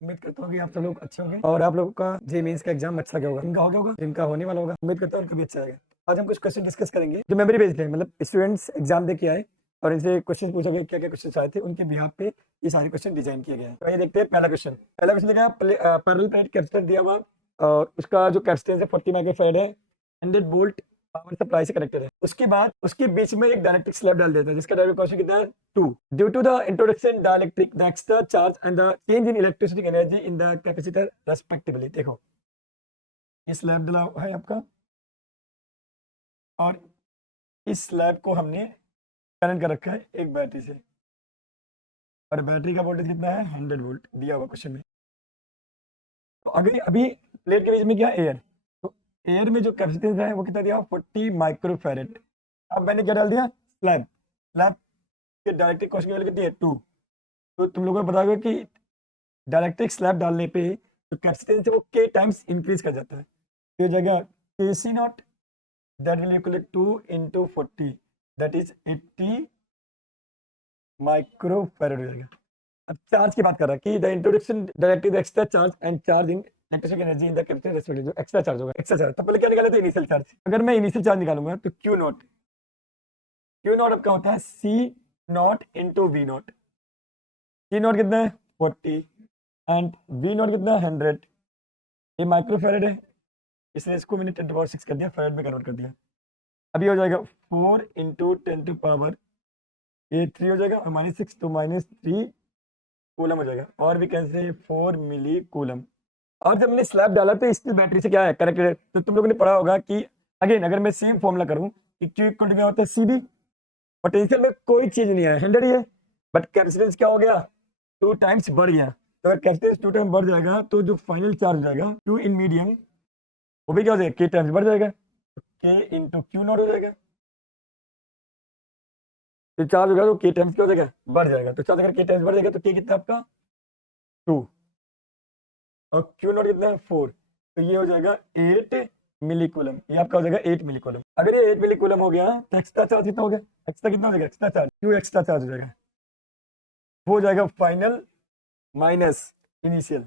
उम्मीद करता हूँ कि आप सब लोग अच्छे होंगे और आप लोगों का जे मेंस का एग्जाम अच्छा गया होगा। इनका हो गया होगा, इनका होने वाला होगा। उम्मीद करता हूँ इनका भी अच्छा जाएगा। आज हम कुछ क्वेश्चन डिस्कस करेंगे जो मेमोरी बेस्ड है, मतलब स्टूडेंट्स एग्जाम दे के आए और इनसे क्वेश्चन पूछा गया क्या क्या क्वेश्चन आए थे, उनके बिहाफ पे ये सारे क्वेश्चन डिजाइन किए गए हैं। तो ये देखते हैं पहला क्वेश्चन लिखा है पैरेलल प्लेट कैपेसिटर दिया हुआ और उसका जो कैपेसिटेंस है 40 माइक्रोफैराड है, 100 वोल्ट पावर सप्लाई से कनेक्टेड है। उसके बाद उसके बीच में एक डायलेक्ट्रिक स्लैब डाल देता है जिसका डायरेक्ट कॉन्स्टेंट कितना है 2। Due to the introduction dielectric the extra charge and the change in electricity energy in the capacitor respectively. देखो ये स्लैब डाला है आपका और इस स्लैब को हमने कनेक्ट कर रखा है एक बैटरी से और बैटरी का वोल्टेज कितना है 100 वोल्ट दिया हुआ क्वेश्चन में। तो अगर अभी प्लेट के बीच में क्या एयर, तो एयर में जो कैपेसिटेंस है वो कितना दिया 40 माइक्रोफैराड। अब मैंने क्या डाल दिया स्लैब, स्लैब के डायरेक्ट्रिक कॉन्स्टेंट की वैल्यू कितनी है 2। तो तुम लोगों को पता होगा कि डायरेक्ट्रिक स्लैब डालने पे जो कैपेसिटेंस है वो के टाइम्स इंक्रीज कर जाता है। तो जगह के C naught that will equal to 2 into 40 that is 80 microfarad हो जाएगा। अब चार्ज की बात कर रहा है कि the introduction directly the extra charge and charge in electric energy in the capacitor respective, जो एक्स्ट्रा चार्ज होगा एक्स्ट्रा चार्ज। तो पहले क्या निकाला था इनिशियल चार्ज। अगर मैं इनिशियल चार्ज निकालूंगा तो क्यू नॉट आपका होता है C naught into V naught. C naught कितना है 40 एंड वी नॉट कितना है 100। ये माइक्रोफैराड है इसलिए इसको मैंने 10 to power 6 कर दिया, फैराड में कन्वर्ट कर दिया। अभी हो जाएगा 4 into 10 to power ये 3 हो जाएगा और -6 तो -3 कूलम हो जाएगा और भी कैसे 4 मिली कूलम। और जब हमने स्लैब डाला तो इसकी बैटरी से क्या है कनेक्टेड, तो तुम लोगों ने पढ़ा होगा कि अगेन अगर मैं सेम फॉर्मूला करूं कि Q इक्वल टू क्या होता है CB। पोटेंशियल में कोई चीज नहीं है 100 ही है, बट कैपेसिटेंस क्या हो गया 2 टाइम्स बढ़ गया। तो अगर कैपेसिटेंस 2 टाइम्स बढ़ जाएगा तो जो फाइनल चार्ज हो जाएगा 2 इन मीडियम वो भी क्या हो जाएगा K टाइम्स बढ़ जाएगा, तो K इंटू क्यू नॉट हो जाएगा। तो चार्ज होगा तो K टाइम्स क्या हो जाएगा बढ़ जाएगा। तो चार्ज अगर K टाइम्स बढ़ जाएगा तो K कितना आपका 2 और क्यू नॉट कितना है 4, तो ये हो जाएगा 8 मिली कूलम। ये आपका हो जाएगा 8 मिली कूलम। अगर ये 8 मिली कूलम हो गया तो एक्स्ट्रा चार्ज कितना हो गया, एक्स्ट्रा कितना हो जाएगा extra charge Q extra charge हो जाएगा, वो हो जाएगा फाइनल माइनस इनिशियल।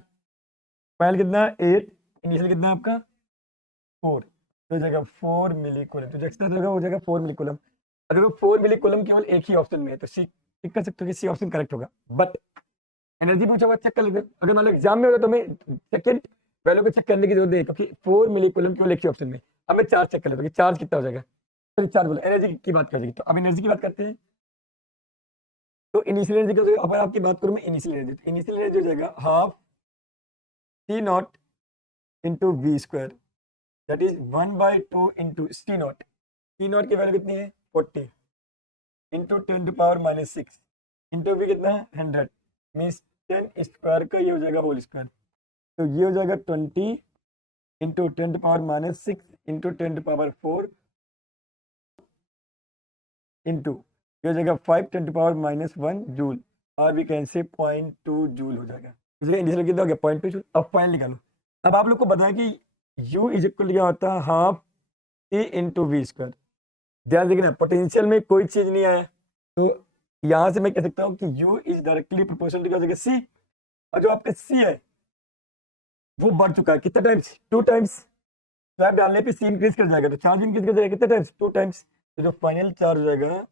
फाइनल कितना 8, इनिशियल कितना है आपका 4, तो हो जाएगा 4 मिली कूलम। तो जो एक्स्ट्रा होगा हो जाएगा 4 मिली कूलम। अगर 4 मिली कूलम केवल एक ही ऑप्शन में है तो सी टिक कर सकते हो कि सी ऑप्शन करेक्ट होगा। बट एनर्जी पूछा हुआ चेक कर लेते, अगर मान लो एग्जाम में होगा तो मैं सेकंड वैल्यू को चेक करने की जरूरत नहीं है क्योंकि 4 मिली कूलम केवल एक ही ऑप्शन में। अब मैं चार्ज चेक कर लेता हूँ कि चार्ज कितना हो जाएगा। तो चार्ज बोला एनर्जी की बात करेंगे, तो अब एनर्जी की बात करते हैं। तो इनिशियल एनर्जी का अगर आपकी बात करूँ मैं इनिशियल एनर्जी, तो इनिशियल एनर्जी हो जाएगा half T naught into V square that is 1/2 into T naught. T naught की वैल्यू कितनी है 40 into 10 to power -6 into V कितना है 100 मीन्स 10 स्क्वायर का ये हो जाएगा होल स्क्वायर। तो ये हो जाएगा 20 into 10 to power -6 into 10 to power 4 into ये हो जाएगा 5 10 to power -1 जूल और वी कैन से 0.2 जूल हो जाएगा। इनिशियल कितना हो गया 0.2 जूल। अब फाइनल निकालो। अब आप लोग को बताया कि U इज इक्वल क्या होता है half T into V square. ध्यान देखना पोटेंशियल में कोई चीज नहीं आया तो यहां से मैं कह सकता हूं कि U is directly proportional to C और जो आपका C है वो बढ़ चुका है कितना टाइम्स 2 टाइम्स। स्लैब डालने पे C इंक्रीज कर जाएगा तो चार्ज इंक्रीज कर जाएगा कितना टाइम्स 2 टाइम्स। तो जो फाइनल चार्ज हो जाएगा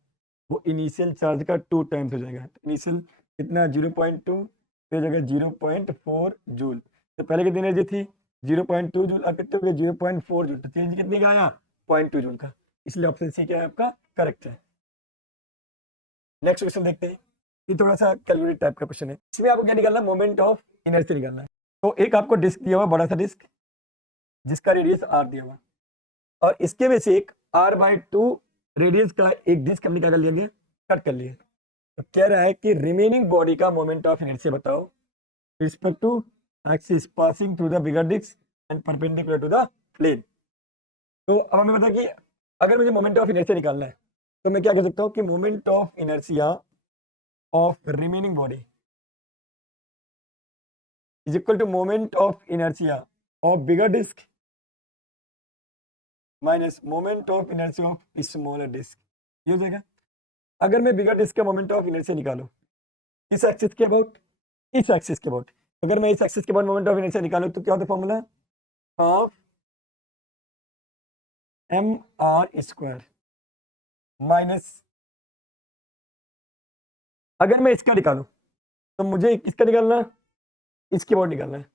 वो इनिशियल चार्ज का 2 टाइम्स हो जाएगा। इनिशियल कितना 0.2 फिर जाएगा 0.4 जूल। तो पहले कितनी एनर्जी थी 0.2 जूल, अब कितने हो गए 0.4 जूल। तो चेंज कितने का आया 0.2 जूल का, इसलिए ऑप्शन सी क्या है आपका करेक्ट है। नेक्स्ट क्वेश्चन देखते हैं, ये थोड़ा सा कैलकुलेट टाइप का क्वेश्चन है। इसमें आपको क्या निकालना है मोमेंट ऑफ इनर्शिया निकालना है। तो एक आपको डिस्क दिया हुआ बड़ा सा डिस्क जिसका रेडियस r दिया हुआ और इसके में से एक r/2 रेडियस का एक डिस्क हमने क्या कर लिया कट कर लिया। तो कह रहा है कि रिमेनिंग बॉडी का मोमेंट ऑफ इनर्शिया बताओ respect to axis passing through the bigger disc and perpendicular to the plane. तो अब हमें पता कि अगर मुझे मोमेंट ऑफ इनर्शिया निकालना है तो मैं क्या कर सकता हूँ कि moment of inertia of remaining body is equal to moment of inertia of bigger disk minus moment of inertia of smaller disk। ये हो जाएगा अगर मैं बिगर डिस्क का मोमेंट ऑफ इनर्शिया निकालूं इस एक्सिस के अबाउट इस एक्सिस के अबाउट अगर मैं इस एक्सिस के बाद मोमेंट ऑफ इनर्शिया निकालूं तो क्या होता है formula of M R square minus, अगर मैं इसका निकालूं तो मुझे इसका निकालना है, इसके अबाउट निकालना है,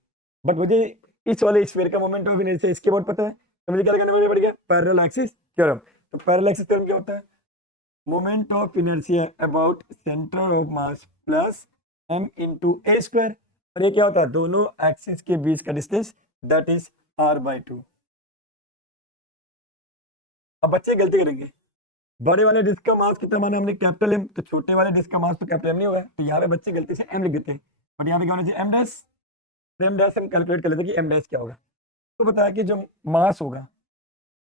बट मुझे इस वाले स्फीयर का मोमेंट ऑफ इनर्शिया इसके अबाउट पता है, तो मुझे क्या करना पड़ेगा, पैरेलल एक्सिस थ्योरम। तो पैरेलल एक्सिस थ्योरम क्या होता है, moment of inertia about centre of mass plus m into A square, और ये क्या होता है, दोनों एक्सिस के बीच का डिस्टेंस, दैट इज r/2। अब बच्चे गलती करेंगे, बड़े वाले डिस्क का मास कितना माना हमने, कैपिटल एम, तो छोटे वाले डिस्क का मास तो कैपिटल एम नहीं होगा, तो यहाँ पे बच्चे गलती से एम लिख देते हैं, बट यहाँ पे क्या होना चाहिए, एम डैश। एम डैश हम कैलकुलेट कर लेते हैं कि एम डैश क्या होगा। तो बताया कि जो मास होगा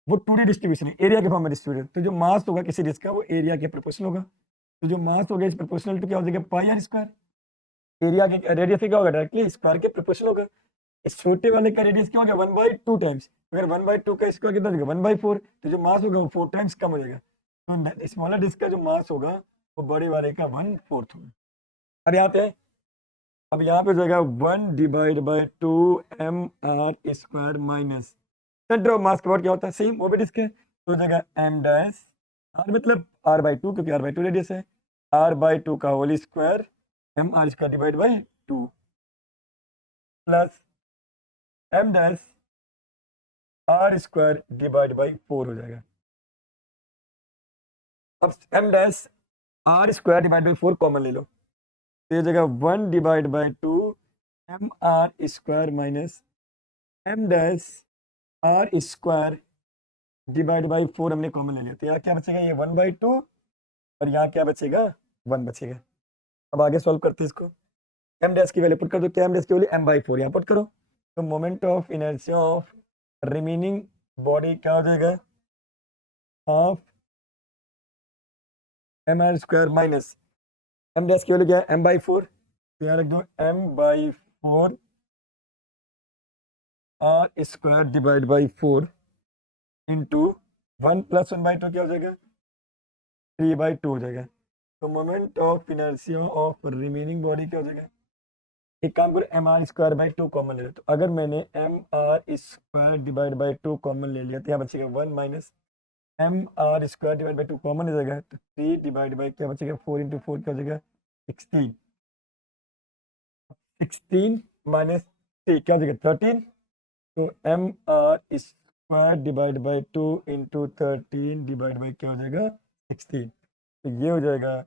वो 2D डिस्ट्रीब्यूशन है, एरिया के फॉर्म में डिस्ट्रीब्यूटेड, तो जो मास होगा किसी डिस्क का वो एरिया के प्रोपोर्शनल होगा, तो जो मास होगा इस प्रोपोर्शनल टू क्या हो जाएगा, पाई आर स्क्वायर, एरिया के रेडियस क्या होगा, डायरेक्टली स्क्वायर के प्रोपोर्शनल होगा। इस छोटे वाले का रेडियस क्या हो गया, 1/2 टाइम्स, अगर 1/2 का स्क्वायर कितना हो जाएगा, 1/4, तो जो मास होगा वो 4 टाइम्स कम हो जाएगा, तो स्मॉलर डिस्क का जो मास होगा वो बड़े वाले का 1/4 होगा। अब यहाँ पे अब यहाँ पे हो जाएगा 1/2 mr square minus centre of mass के बाद क्या होता है, सेम वो भी डिस्क है, तो हो जाएगा m डैश r मतलब r/2, क्योंकि r/2 रेडियस है, r/2 का whole square mr square divide by 2 plus m dash r square divide by 4 हो जाएगा। अब m dash r square divide by 4 common ले लो, तो ये जगह 1/2 mr square minus m dash r square divide by 4 हमने कॉमन ले लिया, तो यहाँ क्या बचेगा, ये 1/2 और यहाँ क्या बचेगा, 1 बचेगा। अब आगे सॉल्व करते हैं इसको, m डैश की वैल्यू पुट कर दो, क्या m डैश की वैल्यू m/4 यहाँ पुट करो, तो moment of inertia of remaining body क्या हो जाएगा, half mr square minus m dash की वैल्यू क्या है, m/4, तो यहाँ रख दो m/4 r square divide by 4 into 1 plus 1/2 क्या हो जाएगा, 3/2 हो जाएगा। तो moment of inertia of remaining body क्या हो जाएगा, एक काम करो mr स्क्वायर बाई 2 कॉमन ले लो, तो अगर मैंने mr square divide by 2 common ले लिया तो यहाँ बचेगा 1 minus mr square divide by 2 common हो जाएगा, तो 3 डिवाइड बाई क्या बचेगा, 4 इंटू 4 क्या हो जाएगा, 16, 16 माइनस 3 क्या हो जाएगा, 13, तो mr square divide by 2 into 13 divide by क्या हो जाएगा, 16, तो ये हो जाएगा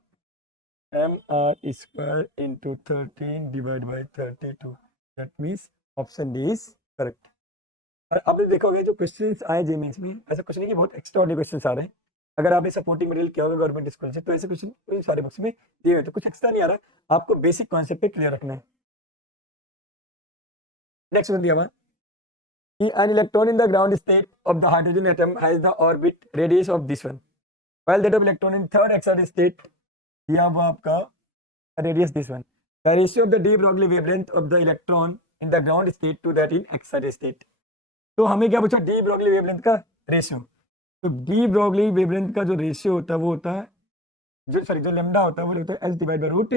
mr square into 13 divide by 32, that means option D is correct. और आपने देखोगे जो क्वेश्चंस आए जेमेंस में, ऐसा कुछ नहीं कि बहुत एक्स्ट्राऑर्डिनरी क्वेश्चंस आ रहे हैं, अगर आपने सपोर्टिंग मटेरियल किया होगा गवर्नमेंट स्कूल से तो ऐसे क्वेश्चन सारे बुक्स में दिए हुए, तो कुछ एक्स्ट्रा नहीं आ रहा, आपको बेसिक कॉन्सेप्ट पे क्लियर रखना है। नेक्स्ट क्वेश्चन दिया हुआ कि an electron in the ground state of the hydrogen atom has the orbit radius of this one, while that of electron in third excited state दिया हुआ आपका radius this one, the ratio of the de Broglie wavelength of the electron in the ground state to that in excited state। तो हमें क्या पूछा, de Broglie wavelength का ratio, तो de Broglie wavelength का जो रेशियो होता है वो होता है, जो लेमडा होता है वो होता है S divide by root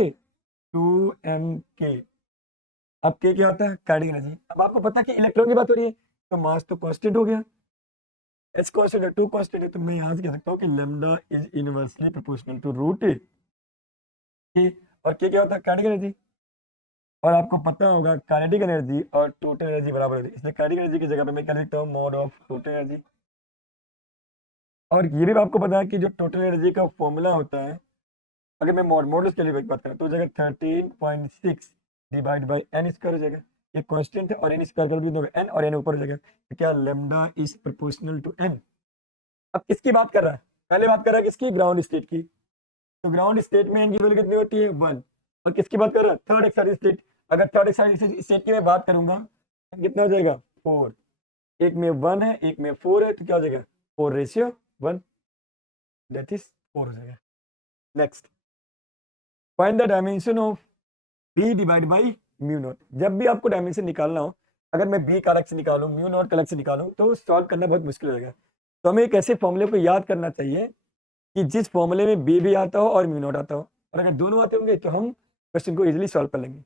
2m k। अब के क्या होता है, काइनेटिक एनर्जी। अब आपको पता है कि इलेक्ट्रॉन की बात हो रही है तो मास तो कांस्टेंट हो गया, एच कांस्टेंट है, 2 कांस्टेंट है, तो मैं यहाँ से कह सकता हूँ कि lambda is inversely proportional to root K, और के क्या होता है, काइनेटिक एनर्जी, और आपको पता होगा काइनेटिक एनर्जी और टोटल एनर्जी बराबर होती है, इसलिए काइनेटिक एनर्जी की जगह पे मैं क्या लिखता हूँ, मोड ऑफ टोटल एनर्जी। और ये भी आपको पता है कि जो टोटल एनर्जी का फॉर्मूला होता है, अगर मैं मॉडल्स के लिए बात करूँ तो जगह 13.6 डिवाइड बाई एन स्क्वायर हो जाएगा, ये कांस्टेंट है और एन स्क्वायर कर भी एन और एन ऊपर हो जाएगा, तो क्या lambda is proportional to N. अब किसकी बात कर रहा है, पहले बात कर रहा है किसकी, ग्राउंड स्टेट की, तो ग्राउंड स्टेट में एन की वैल्यू कितनी होती है, 1, और किसकी बात कर रहा है, थर्ड एक्साइटेड स्टेट, अगर थर्ड एक्साइटेड स्टेट की मैं बात करूंगा कितना हो जाएगा, 4, एक में 1 है एक में 4 है, तो क्या हो जाएगा 4:1, दैट इज 4 हो जाएगा। Next, find the dimension of B divide by mu naught. जब भी आपको डायमेंशन निकालना हो, अगर मैं बी का अलग से निकालूं म्यू नॉट का अलग से निकालूं तो सॉल्व करना बहुत मुश्किल हो जाएगा, तो हमें एक ऐसे फॉर्मूले को याद करना चाहिए कि जिस फॉर्मूले में बी भी आता हो और म्यू नॉट आता हो, और अगर दोनों आते होंगे तो हम क्वेश्चन को इजीली सॉल्व कर लेंगे।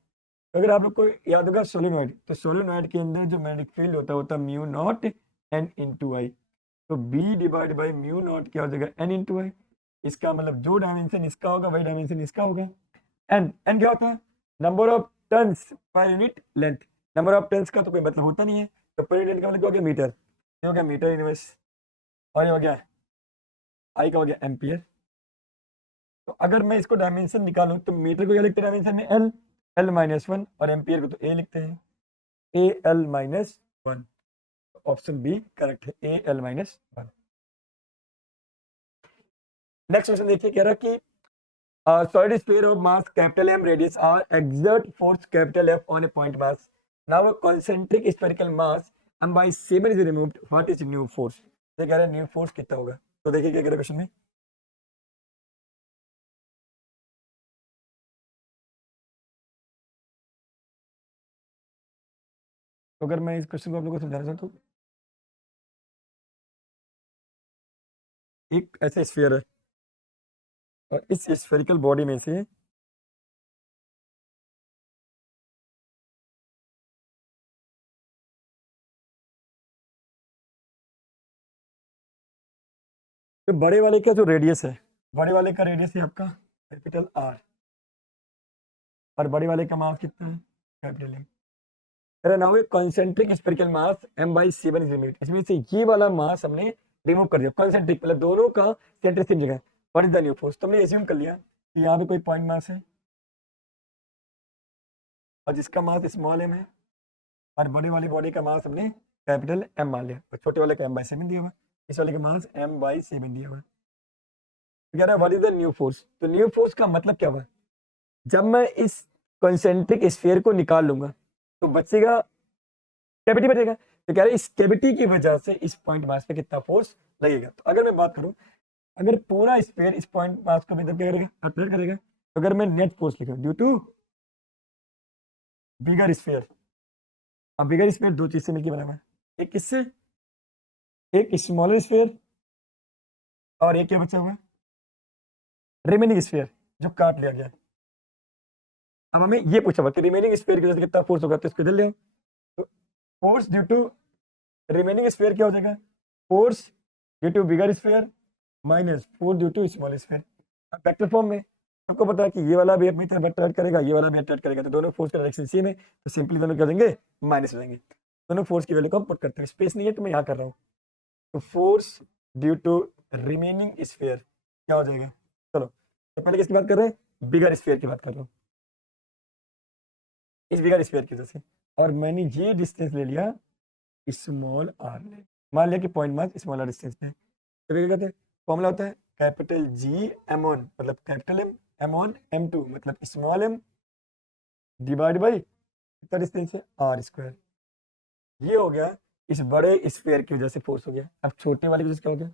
अगर आप लोग को याद होगा सोलेनॉइड, तो सोलेनॉइड के अंदर जो मैग्नेटिक फील्ड होता है mu naught N into I. तो B divide by mu naught क्या हो जाएगा, एन इंटू आई। इसका मतलब जो डायमेंशन इसका होगा वही डायमेंशन इसका होगा। एन एन क्या होता है, number of turns per unit length. Number of turns का तो कोई मतलब होता नहीं है, तो पर यूनिट का मतलब क्या हो गया, मीटर। ये हो गया मीटर इनवर्स, और ये हो गया आई का हो गया एम्पियर। तो अगर मैं इसको डायमेंशन निकालूं तो मीटर को क्या लिखते हैं डायमेंशन में, एल, एल माइनस वन, और एम्पियर को तो ए लिखते हैं, A L minus one. Option B correct है, A L minus one. Next question देखिए, कह रहा कि solid sphere of mass capital M radius R exert force capital F on a point mass. Now a concentric spherical mass m by 7 is removed. What is new force? तो कह रहा है new force कितना होगा। तो देखिए क्या कह रहा है क्वेश्चन में, तो अगर मैं इस क्वेश्चन को आप लोगों को समझाना चाहता हूँ, एक ऐसा स्फीयर है और इस स्फेरिकल बॉडी में से तो बड़े वाले का जो रेडियस है, बड़े वाले का रेडियस है आपका कैपिटल आर, और बड़े वाले का मास कितना है, capital M. Now a concentric spherical mass m by 7 is limit. इसमें से ये वाला मास हमने रिमूव कर दिया, कॉन्सेंट्रिक मतलब दोनों का सेंटर सेम जगह। What is the new force, तो हमने एज्यूम कर लिया कि यहाँ पे कोई पॉइंट मास है और जिसका मास स्मॉल m है, और बड़े वाली बॉडी का मास हमने कैपिटल M मान लिया, और छोटे वाले का m by 7 दिया हुआ, इस वाले का मास m by 7 दिया हुआ। तो कह रहा है what is the new force, तो न्यू फोर्स का मतलब क्या हुआ, जब मैं इस कॉन्सेंट्रिक स्फीयर को निकाल लूंगा तो बचेगा, कैविटी बचेगा। तो कह रहे हैं इस कैविटी की वजह से इस पॉइंट मास पे कितना फोर्स लगेगा। तो अगर मैं बात करूं, अगर पूरा स्फीयर इस पॉइंट मास को मतलब क्या करेगा, अट्रैक्ट करेगा, तो अगर मैं नेट फोर्स लिखूं ड्यू टू बिगर स्फीयर। अब बिगर स्फीयर दो चीज से मिलकर बना हुआ है, एक किससे, एक स्मॉलर स्फीयर, और एक क्या बचा हुआ है, रिमेनिंग स्फीयर जो काट लिया गया। अब हमें ये पूछा हुआ कि रिमेनिंग स्फीयर की वजह से कितना फोर्स होगा, तो इसको इधर ले आओ। तो force due to remaining sphere क्या हो जाएगा, force due to bigger sphere minus force due to small sphere. Vector form में सबको पता है कि ये वाला भी अपनी तरफ अट्रैक्ट करेगा, ये वाला भी अट्रैक्ट करेगा, तो दोनों फोर्स का डायरेक्शन सेम है, तो सिंपली दोनों क्या देंगे, माइनस हो जाएंगे। दोनों फोर्स की वैल्यू को हम पुट करते हैं, स्पेस नहीं है तो मैं यहाँ कर रहा हूँ। तो force due to remaining sphere क्या हो जाएगा, चलो तो पहले किसकी बात कर रहे हैं, बिगर स्फीयर की बात कर रहा हूँ, इस बिगर स्फीयर की वजह से। और मैंने ये डिस्टेंस ले लिया स्मॉल आर, मान लिया कि point mass small R distance पे। तो क्या कहते हैं, फॉर्मूला होता है कैपिटल जी एम ऑन मतलब capital M, M one M two मतलब स्मॉल एम, डिवाइड बाई कितना डिस्टेंस है, आर स्क्वायर। ये हो गया इस बड़े स्फीयर की वजह से फोर्स हो गया। अब छोटे वाले की वजह से क्या हो गया,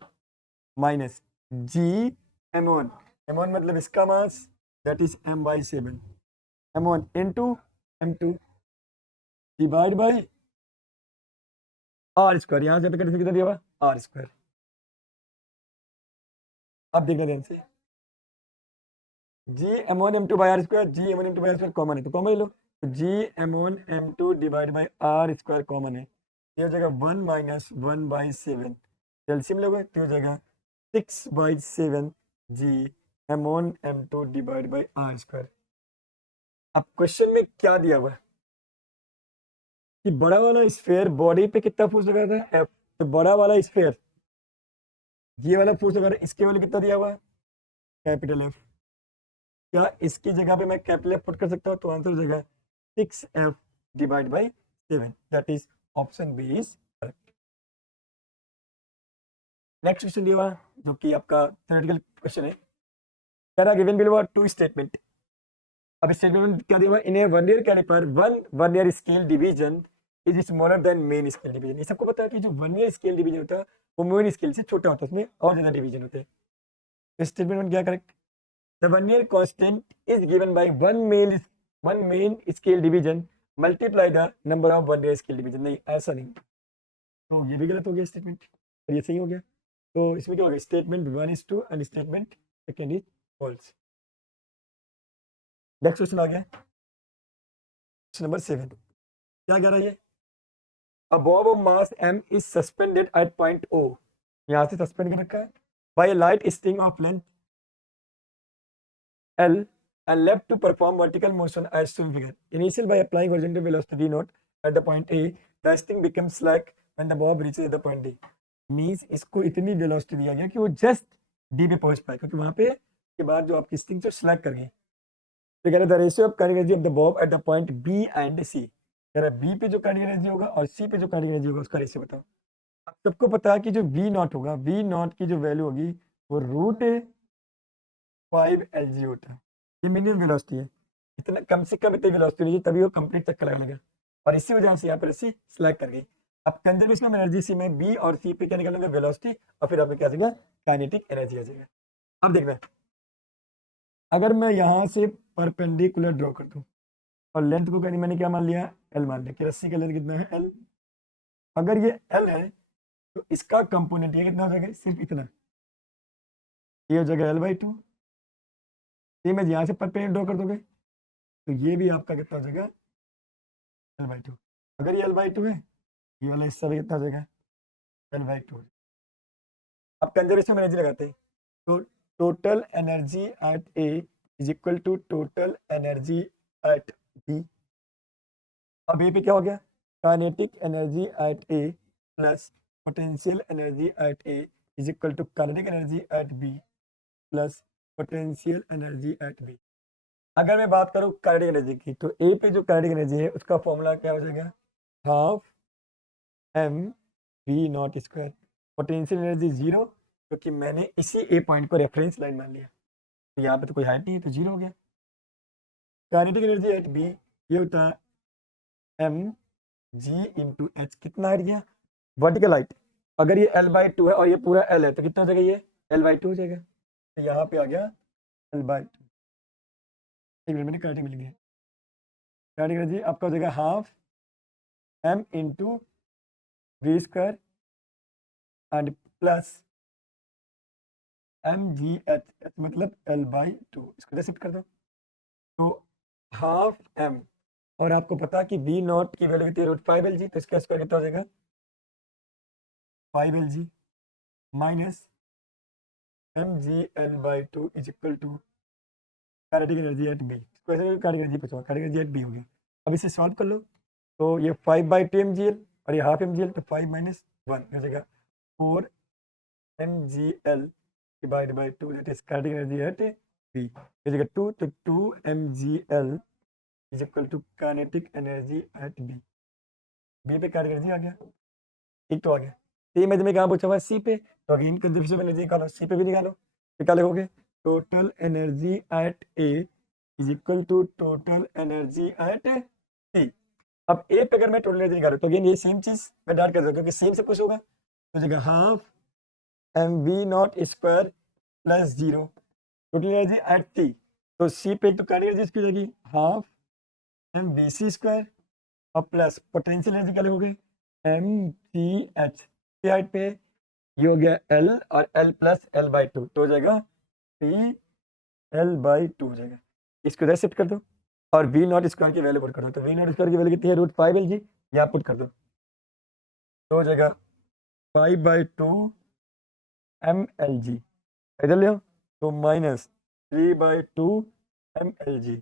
minus G M one, M one मतलब इसका mass that is m by 7, M one into m2 divide by R square. यहाँ से कितना दिया हुआ, आर स्क्वायर। अब देखना ध्यान से, G M one M two by R square, G M one M two by R square common है, तो कॉमन ले लो। तो G M one M two divide by R square common है, ये हो जाएगा 1 माइनस 1 बाई 7, कैल्शियम लोगे तो हो जाएगा 6 by 7 G M one M two divide by R square. अब क्वेश्चन में क्या दिया हुआ है कि बड़ा वाला स्फीयर बॉडी पे कितना फोर्स लगा था, एफ। तो बड़ा वाला स्फीयर ये वाला फोर्स लगा रहा है, इसके वाले कितना दिया हुआ है, कैपिटल एफ। क्या इसकी जगह पे मैं कैपिटल एफ पुट कर सकता हूँ, तो आंसर हो जाएगा 6f divide by 7, that is option B is correct. Next question दिया हुआ जो कि आपका थ्योरेटिकल क्वेश्चन है, कह रहा गिवन बिलो टू स्टेटमेंट। अब स्टेटमेंट क्या दिया हुआ, in a vernier caliper one vernier scale division is smaller than main scale division. ये सबको पता है कि जो वर्नियर स्केल डिवीजन होता है वो मेन स्केल से छोटा होता है, उसमें और ज्यादा डिवीजन होते हैं। स्टेटमेंट क्या correct, the vernier constant is given by one main scale division multiply the number of vernier scale division। नहीं ऐसा नहीं, तो ये भी गलत हो गया स्टेटमेंट, और ये सही हो गया। तो इसमें क्या हो गया, statement 1 is true and statement second is false. Next question आ गया, क्वेश्चन नंबर 7 क्या कह रहा है ये? A bob of mass m is suspended at point O. यहाँ से सस्पेंड कर रखा है by a light string of length L and left to perform vertical motion as shown figure. Initial by applying horizontal velocity v naught at the point A, the string becomes slack when the bob reaches the point D. Means इसको इतनी velocity दिया गया कि वो just D पे पहुंच पाए, क्योंकि वहां पे के बाद जो आपकी स्ट्रिंग से स्लैक कर गई। तो कह रहे the ratio of kinetic energy of the Bob at the point B and C। कह रहा है B पे जो काइनेटिक एनर्जी होगा और C पे जो काइनेटिक एनर्जी होगा उसका रेशियो बताओ। आप सबको पता है कि जो V नॉट होगा, V नॉट की जो वैल्यू होगी वो √5 LG होता है। ये मिनिमम वेलोसिटी है, इतना कम से कम इतनी वेलोसिटी नहीं तभी वो कंप्लीट चक्कर लगेगा, और इसी वजह से यहाँ पर रस्सी स्लैक कर गई। अब कंजर्वेशन ऑफ एनर्जी सी में बी और सी पे क्या निकालेंगे? वेलोसिटी, और फिर आपको क्या आ जाएगा? काइनेटिक एनर्जी आ जाएगा। अब देखना, अगर मैं यहाँ से परपेंडिकुलर ड्रॉ कर दूँ और लेंथ को मैंने क्या मान लिया? एल मान लिया कि रस्सी का लेंथ कितना है? एल। अगर ये एल है तो इसका कंपोनेंट ये कितना हो जाएगा? सिर्फ इतना, ये हो जाएगा L/2। सेम है, यहाँ से परपेंडिकुलर ड्रॉ कर दोगे तो ये भी आपका कितना हो जाएगा? L/2। अगर ये L/2 है, ये वाला हिस्सा भी कितना हो जाएगा? L/2। अब कंजर्वेशन एनर्जी लगाते हैं, तो total energy at A is equal to total energy at B. अब ए पे क्या हो गया? Kinetic energy at A plus potential energy at A is equal to kinetic energy at B plus potential energy at B. अगर मैं बात करूं kinetic energy की, तो ए पे जो काइनेटिक एनर्जी है उसका फॉर्मूला क्या हो जाएगा? Half M V naught square. Potential energy 0, क्योंकि मैंने इसी ए पॉइंट को रेफरेंस लाइन मान लिया, तो यहाँ पे तो कोई हाइट नहीं है तो 0 हो गया। काइनेटिक एनर्जी एट बी ये होता है एम जी इंटू एच। कितना हाइट गया? Vertical height. अगर ये L/2 है और ये पूरा L है तो कितना हो जाएगा? ये L/2 हो जाएगा, तो यहाँ पे आ गया L/2। एक मिनट में काइनेटिक मिल गया। काइनेटिक एनर्जी आपका हो जाएगा half M into V square and plus M G H, मतलब L/2। इसको शिफ्ट कर दो, तो हाफ एम, और आपको पता कि वी नॉट की वैल्यू कितनी है? √5 LG, तो इसका स्क्वायर कितना हो जाएगा? 5 LG minus mg/2 is equal to kinetic energy at B. Kinetic energy पूछा, काइनेटिक एनर्जी एट बी होगी। अब इसे सॉल्व कर लो, तो ये 5/2 mgl और ये हाफ mgl, तो 5 - 1 हो जाएगा 4 mgl divide by 2, that is kinetic energy at B. हो जाएगा 2, तो 2 mgl is equal to kinetic energy at B. B पे काइनेटिक एनर्जी आ गया, एक तो आ गया। सेम है, में कहाँ पूछा हुआ है? सी पे, तो अगेन कंजर्वेशन एनर्जी निकालो, सी पे भी निकालो। तो क्या लिखोगे? Total energy at A is equal to total energy at C. अब ए पे अगर मैं टोटल एनर्जी निकालूं तो अगेन ये सेम चीज मैं डाल कर दूं, क्योंकि सेम से कुछ होगा, तो जगह half M V naught square plus 0 total energy at C. तो सी पे एक तो काइनेटिक एनर्जी इसकी हो जाएगी half M V C square और प्लस पोटेंशियल एनर्जी क्या लिखोगे? M C H. हाइट पे ये हो गया L और L प्लस L/2, तो हो जाएगा P L/2 हो जाएगा। इसको इधर शिफ्ट कर दो और वी नॉट स्क्वायर की वैल्यू पुट कर दो, तो वी नॉट स्क्वायर की वैल्यू कितनी है? √5 LG, यहाँ पुट कर दो, तो हो जाएगा 5/2 mLG। इधर ले आओ, तो minus 3/2 mLG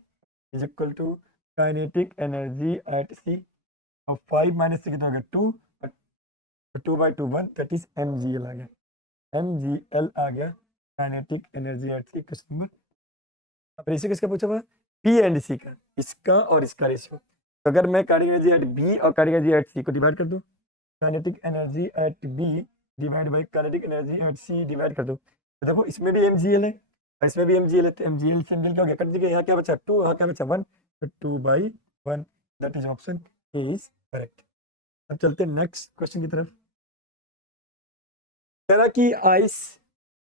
is equal to kinetic energy at C. और 5 - 3 कितना हो गया? 2, 2/2 1, दैट इज mgl आ गया। mgl आ गया kinetic energy at C. Question number, अब रेशियो किसका पूछा हुआ? पी एंड सी का, इसका और इसका रेशियो। तो अगर मैं काइनेटिक एनर्जी एट बी और काइनेटिक एनर्जी एट सी को डिवाइड कर दूं, kinetic energy at B divide by kinetic energy at C divide कर दूं, तो देखो इसमें भी mgl है और इसमें भी mgl है, तो mgl से mgl क्या हो गया? कट दीजिए, यहाँ क्या बचा? 2, यहाँ क्या बचा? 1, तो 2/1, that is option A is correct. अब चलते हैं नेक्स्ट क्वेश्चन की तरफ। तरह की ice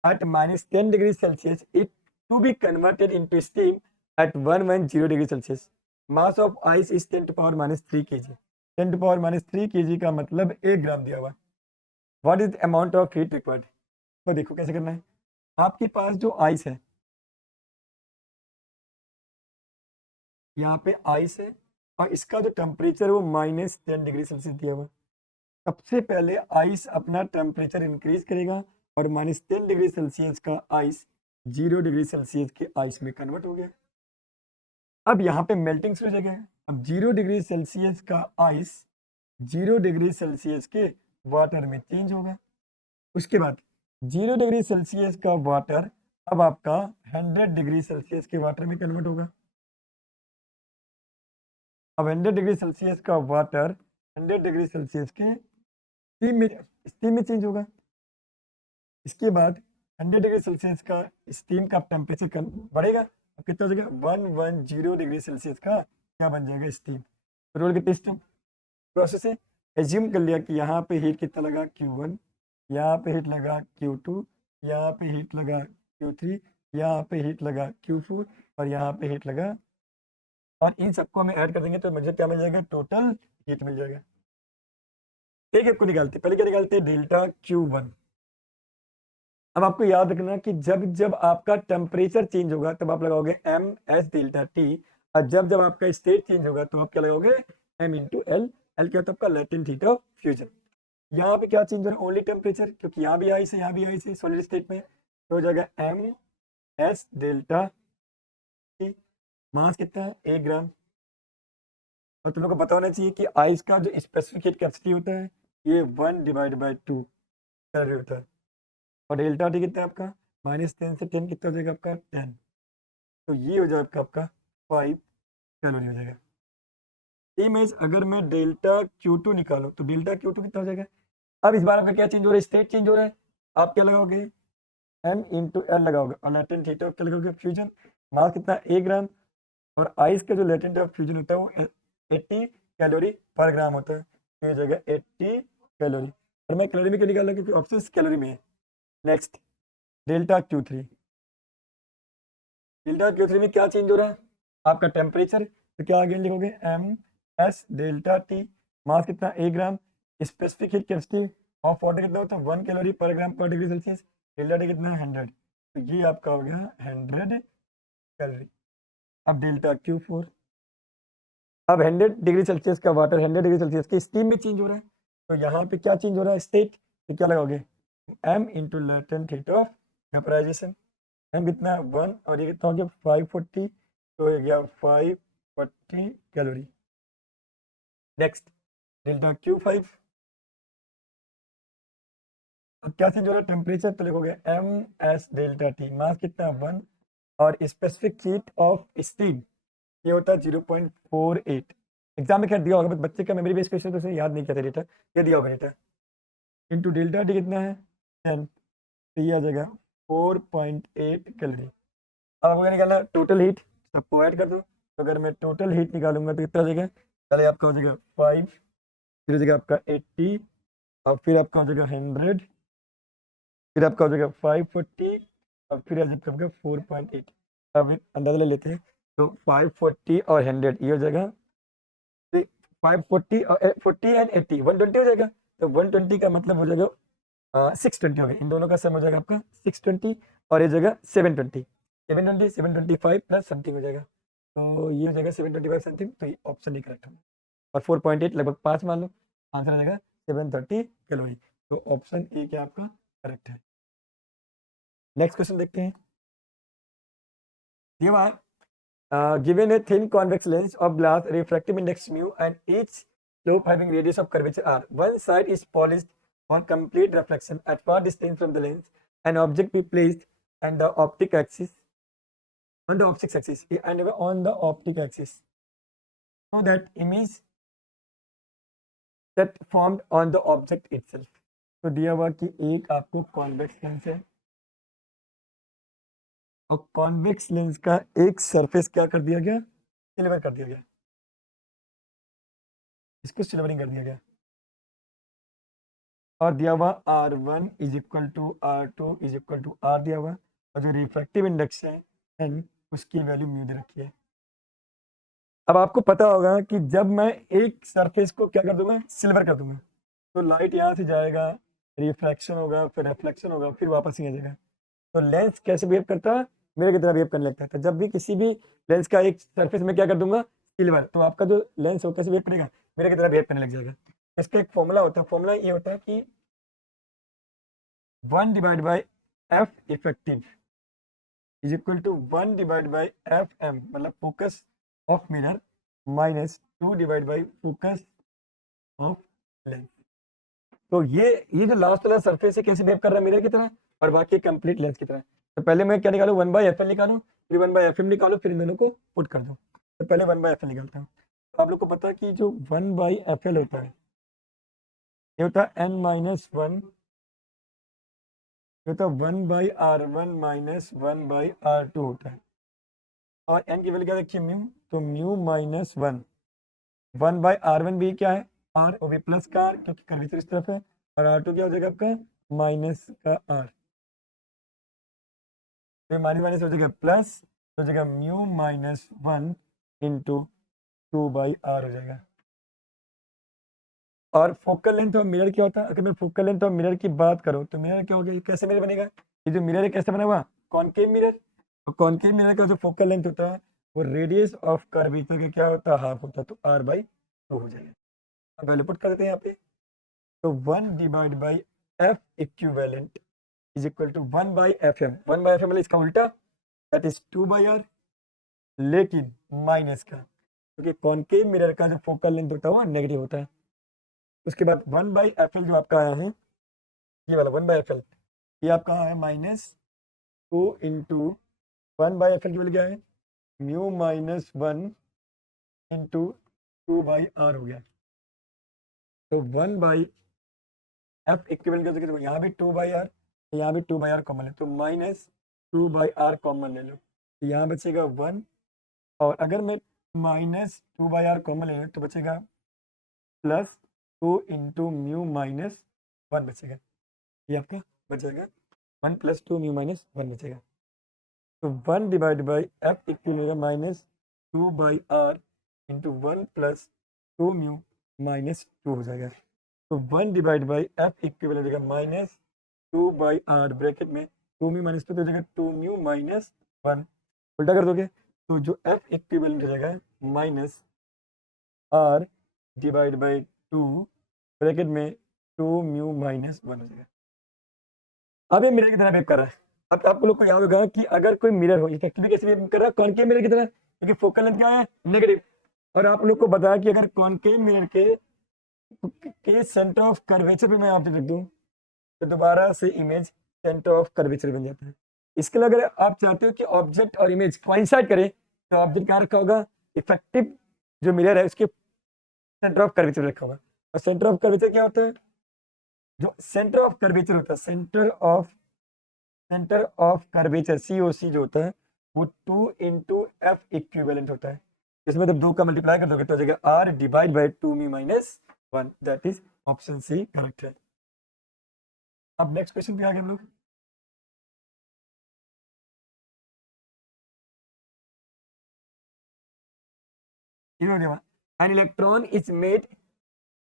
at -10 degree Celsius it to be converted into steam at 110 degree Celsius. Mass of ice is 10⁻³ kg। 10⁻³ kg का मतलब 1 ग्राम दिया हुआ। What is amount of heat required? तो देखो कैसे करना है। आपके पास जो आइस है, यहाँ पे आइस है और इसका जो टेम्परेचर है वो -10 डिग्री सेल्सियस दिया हुआ है। सबसे पहले आइस अपना टेम्परेचर इंक्रीज करेगा और -10 डिग्री सेल्सियस का आइस 0 डिग्री सेल्सियस के आइस में कन्वर्ट हो गया। अब यहाँ पे मेल्टिंग शुरू हो जाएगा। अब 0 डिग्री सेल्सियस का आइस 0 डिग्री सेल्सियस के वाटर में चेंज होगा। उसके बाद 0 डिग्री सेल्सियस का वाटर अब आपका 100 डिग्री सेल्सियस के वाटर में कन्वर्ट होगा। अब 100 डिग्री सेल्सियस का वाटर 100 डिग्री सेल्सियस के स्टीम में चेंज होगा। इसके बाद 100 डिग्री सेल्सियस का स्टीम का टेम्परेचर बढ़ेगा। अब कितना हो जाएगा 110 डिग्री सेल्सियस का क्या बन जाएगा स्टीम। रोल के टेस्ट प्रोसेस है। एज्यूम कर लिया कि यहाँ पे हीट कितना लगा Q1, यहाँ पे हीट लगा Q2, यहाँ पे हीट लगा Q3, यहाँ पे हीट लगा Q4 और यहाँ पे हीट लगा, और इन सबको हमें ऐड कर देंगे तो मुझे क्या मिल जाएगा, टोटल हीट मिल जाएगा। एक एक को निकालते, पहले क्या निकालते, डेल्टा Q1। अब आपको याद रखना कि जब जब आपका टेम्परेचर चेंज होगा तब आप लगाओगे MS डेल्टा T, और जब जब आपका स्टेट चेंज होगा तो आप क्या लगाओगे M इंटू L। L क्या होता है आपका लेटेंट हीट ऑफ फ्यूजन। यहाँ पे क्या चेंज हो रहा है, ओनली टेम्परेचर, क्योंकि यहाँ भी आइस है यहाँ भी आइस है सॉलिड स्टेट में, तो हो जाएगा MS डेल्टा T। मास कितना है 1 ग्राम। और तुम लोग को पता होना चाहिए कि आइस का जो स्पेसिफिक हीट कैपेसिटी होता है ये 1/2 कैलोरी होता है। और डेल्टा टी कितना है आपका -10 से 10 कितना हो जाएगा आपका 10, तो ये हो जाएगा आपका 5 कैलोरी हो जाएगा। इमेज अगर मैं डेल्टा Q2 निकालूं तो डेल्टा Q2 कितना हो जाएगा। अब इस बार आपका क्या चेंज हो रहा है, स्टेट चेंज हो रहा है। आप क्या लगाओगे M इंटू L लगाओगे और लेटेंट हीट ऑफ क्या लगाओगे फ्यूजन। मास कितना 1 ग्राम, और आइस का जो लेटेंट ऑफ फ्यूजन होता है वो 80 कैलोरी पर ग्राम होता है, तो ये जगह 80 कैलोरी। और मैं कैलोरी में क्यों निकाला क्योंकि ऑप्शन कैलोरी में है। Next delta Q3। Delta Q3 में क्या चेंज हो रहा है, आपका टेम्परेचर, तो क्या आगे लिखोगे MS डेल्टा T। मास कितना 1 gram, specific heat capacity of water कितना होता है 1 कैलोरी पर ग्राम पर डिग्री सेल्सियस। डेल्टा टी कितना है 100, तो ये आपका हो गया 100 कैलोरी। अब डेल्टा Q4, अब 100 डिग्री सेल्सियस का वाटर 100 डिग्री सेल्सियस की स्टीम में चेंज हो रहा है, तो यहाँ पे क्या चेंज हो रहा है स्टेट, तो क्या लगाओगे M into latent heat of vaporization. M कितना है 1 और ये कितना हो गया 540, तो हो गया 540 कैलोरी। नेक्स्ट डेल्टा Q5, अब क्या चेंज हो रहा है टेम्परेचर, तो लिखोगे MS डेल्टा T। मास कितना है 1 और स्पेसिफिक हीट ऑफ स्टीम ये होता है 0.48। एग्जाम में क्या दिया होगा, बच्चे का मेमोरी बेस्ड क्वेश्चन तो उसे याद नहीं किया था डेटा, ये दिया होगा डेटा। इंटू डेल्टा टी कितना है 10, तो ये आ जाएगा 4.8 कैलोरी। अब आपको क्या निकालना टोटल हीट, सबको ऐड कर दो, तो अगर मैं टोटल हीट निकालूंगा तो कितना हो जाएगा, पहले आपका हो जाएगा 5, फिर हो जाएगा आपका 80, और फिर आपका हो जाएगा 100, फिर आपका हो जाएगा 540, और फिर आ जाएगा 4.8। अब अंदाजा ले लेते हैं, तो 540 और 100 ये हो जाएगा 540 और 40 एंड 80 120 हो जाएगा, तो 120 का मतलब हो जाएगा 620 हो गया, इन दोनों का सम हो जाएगा आपका 620, और ये जगह 720 725 प्लस समथिंग हो जाएगा, तो ये हो जाएगा 725 समथिंग, तो ये ऑप्शन नहीं करेक्ट होगा। और 4.8 लगभग 5 मान लो, आंसर आ जाएगा 730 कैलोरी, तो ऑप्शन ए क्या आपका करेक्ट है। नेक्स्ट क्वेश्चन देखते हैं। ये बात given a thin convex lens of glass, refractive index mu, and each slope having radius of curvature r, one side is polished on complete reflection at far distance from the lens, an object be placed on the optic axis and on the optic axis, so that image that formed on the object itself। तो दिया हुआ कि एक आपको convex lens है और convex lens का एक सरफेस क्या कर दिया गया, सिल्वर कर दिया गया, इसको सिल्वरिंग कर दिया गया, और दिया हुआ R1 is equal to R2 is equal to R दिया हुआ, और जो रिफ्रैक्टिव इंडेक्स है n उसकी वैल्यू म्यू दे रखी है। अब आपको पता होगा कि जब मैं एक सरफेस को क्या कर दूंगा, सिल्वर कर दूंगा, तो लाइट यहाँ से जाएगा, रिफ्रैक्शन होगा, फिर रिफ्लेक्शन होगा, फिर वापस ही आ जाएगा। तो लेंस कैसे बिहेव करता है, मेरे की तरह बिहेव करने लगता है। तो जब भी किसी भी लेंस का एक सरफेस में क्या कर दूंगा, सिल्वर, तो आपका जो लेंस हो कैसे बिहेव करेगा, मेरे की तरह बिहेव करने लग जाएगा। इसका एक फॉर्मूला होता है, फॉर्मूला ये होता है कि 1 divide by F effective is equal to 1 divide by F M, मतलब focus of mirror, minus 2 divide by focus of lens. तो ये जो लास्ट वाला सरफेस है कैसे बिहेव कर रहा है, मिरर की तरह, और बाकी कंप्लीट लेंस की तरह। तो पहले मैं क्या निकालू, 1 बाई एफ एल निकालू, फिर 1 बाई एफ एम निकालू, फिर इन दोनों को पुट कर दो। तो पहले 1 बाई एफ एल निकालता हूँ। तो आप लोग को पता है कि जो 1 बाई एफ एल होता है, ये होता है n माइनस 1, ये होता है 1 by R 1 minus 1 by R 2 होता है, और n की वैल्यू क्या रखी है, म्यू, तो म्यू माइनस 1, 1 बाई आर 1 भी क्या है, आर, वो भी प्लस का आर क्योंकि कर्वेचर इस तरफ है, और आर 2 क्या हो जाएगा आपका, माइनस का आर, तो माइनस माइनस हो जाएगा प्लस, हो जाएगा mu minus 1 into 2 by R हो जाएगा। और फोकल लेंथ और मिरर क्या होता है, अगर मैं फोकल लेंथ और मिरर की बात करूं तो मिरर क्या हो गया, कैसे मिरर बनेगा, ये जो मिरर है कैसे बना हुआ, कॉनकेव मिरर। तो कॉनकेव मिरर का जो फोकल लेंथ होता है वो रेडियस ऑफ कर्वेचर का क्या होता है, हाफ होता है, तो आर बाई 2 हो जाएगा। अब वैल्यू पुट कर देते हैं यहाँ पे, तो 1 divide by F equivalent is equal to 1 by F M, 1 by F M मतलब इसका उल्टा, दैट इज 2 बाई आर, लेकिन माइनस का, क्योंकि कॉनकेव मिरर का जो फोकल लेंथ होता है वो नेगेटिव होता है। उसके बाद 1 बाई एफ एल जो आपका आया है, ये वाला 1 बाई एफ एल, ये आपका आया है minus 2 into 1 by F L की वैल्यू क्या है, mu minus 1 into 2 by R हो गया। तो 1 बाई एफ इक्विवेलेंट कर सकते, यहाँ भी 2 बाई आर, यहाँ भी 2 बाई आर कॉमन है, तो माइनस 2 बाई आर कॉमन ले लो, तो यहाँ बचेगा 1, और अगर मैं माइनस 2 बाई आर कॉमन ले लो तो बचेगा प्लस 2 इंटू म्यू माइनस 1 बचेगा, ये आपका बचेगा 1 प्लस 2 म्यू माइनस 1 बचेगा। तो 1 divide by F equal minus 2 by R into 1 plus 2 mu minus 2 हो जाएगा। तो 1 डिवाइड बाई एफ इक्वल हो जाएगा माइनस 2 बाई आर, ब्रैकेट में 2 म्यू माइनस 2 तो हो जाएगा 2 म्यू माइनस 1, उल्टा कर दोगे तो जो एफ इक्विवेलेंट हो जाएगा minus R divide by 2 bracket में 2 म्यू माइनस 1 हो जाएगा। अब ये मिरर की तरह बिहेव कर रहा है। अब आप लोग को याद होगा कि अगर कोई मिरर हो, इफेक्टिवली कैसे बिहेव कर रहा है, कॉनकेव मिरर की तरह, क्योंकि फोकल लेंथ क्या है, नेगेटिव। और आप लोग को बताया कि अगर कॉनकेव मिरर के सेंटर ऑफ कर्वेचर पे मैं ऑब्जेक्ट रख दूं तो दोबारा से इमेज सेंटर ऑफ कर्वेचर बन जाता है। इसके लिए अगर आप चाहते हो कि ऑब्जेक्ट और इमेज कोइंसाइड करे तो ऑब्जेक्ट कहाँ रखा होगा, इफेक्टिव जो मिरर है उसके सेंटर ऑफ कर्वेचर रखा होगा। और सेंटर ऑफ कर्वेचर क्या होता है, जो सेंटर ऑफ कर्वेचर होता है, सेंटर ऑफ कर्वेचर COC जो होता है वो 2 इंटू एफ इक्विवेलेंट होता है। इसमें जब 2 का मल्टीप्लाई कर दोगे तो हो जाएगा R divide by 2 mu minus 1, that is option C correct है। अब नेक्स्ट क्वेश्चन पे आ गए हम लोग। An electron is made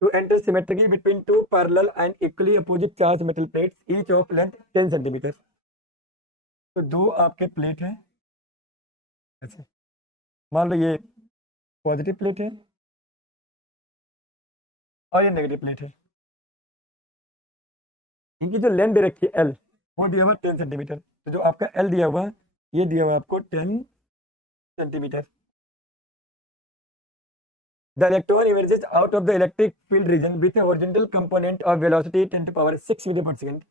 to enter symmetrically between two parallel and equally opposite charged metal plates, each of length 10 centimeter। तो दो आपके plate हैं ऐसे, मान लो ये पॉजिटिव प्लेट है और ये नेगेटिव प्लेट है, इनकी जो लेंथ दे रखी है एल वो दिया हुआ 10 सेंटीमीटर। तो जो आपका एल दिया हुआ ये दिया हुआ आपको 10 centimetre. The electron emerges out of the electric field region with a horizontal component of velocity 10 to power 6 metre पर second.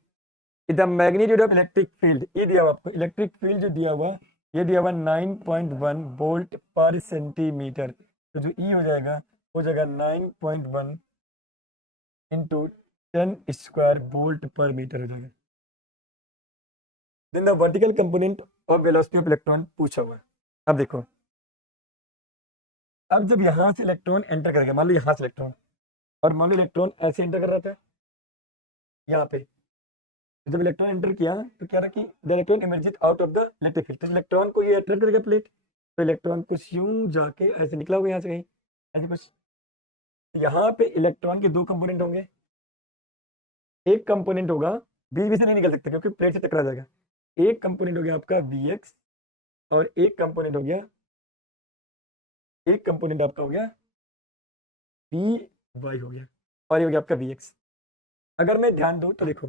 The magnitude of electric field, ये दिया हुआ आपको इलेक्ट्रिक फील्ड जो दिया हुआ ये दिया हुआ 9.1 वोल्ट पर सेंटीमीटर। तो जो E हो जाएगा 9.1 इंटू 10 स्क्वायर वोल्ट पर मीटर हो जाएगा। Then the vertical component of velocity of electron पूछा हुआ है। अब देखो, अब जब यहाँ से इलेक्ट्रॉन एंटर करेगा, मान लो यहाँ से इलेक्ट्रॉन, और मान लो इलेक्ट्रॉन ऐसे एंटर कर रहा था यहाँ पे, जब इलेक्ट्रॉन एंटर किया तो क्या रहा कि the electron emerges out of the electric field, तो इलेक्ट्रॉन को ये अट्रैक्ट करेगा प्लेट, तो इलेक्ट्रॉन कुछ यूं जाके ऐसे निकला हुआ यहाँ से कहीं ऐसे कुछ। यहाँ पे इलेक्ट्रॉन के दो कंपोनेंट होंगे, एक कंपोनेंट होगा बीच में से नहीं निकल सकता क्योंकि प्लेट से टकरा जाएगा, एक कंपोनेंट हो गया आपका Vx और एक कंपोनेंट हो गया एक कंपोनेंट आपका हो गया वी वाई हो गया, और ये हो गया आपका वी एक्स। अगर मैं ध्यान दूँ तो देखो,